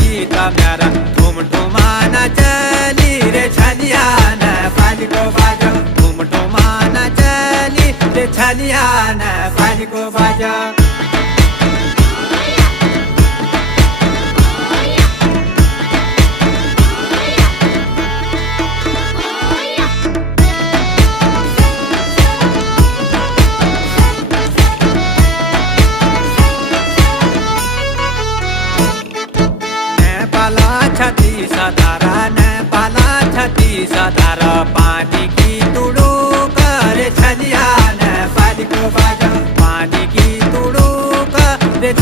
गीत म्यारा ठुम ठुमान चली रे छलियान पानीको बाजा ठुम ठुमान चली रे छलियान पानीको बाजा छती सतारा नेपाला छती सतारा पानी की तुड़ो करे छलिया नेपाली को बाजा पानी की तुड़ो करे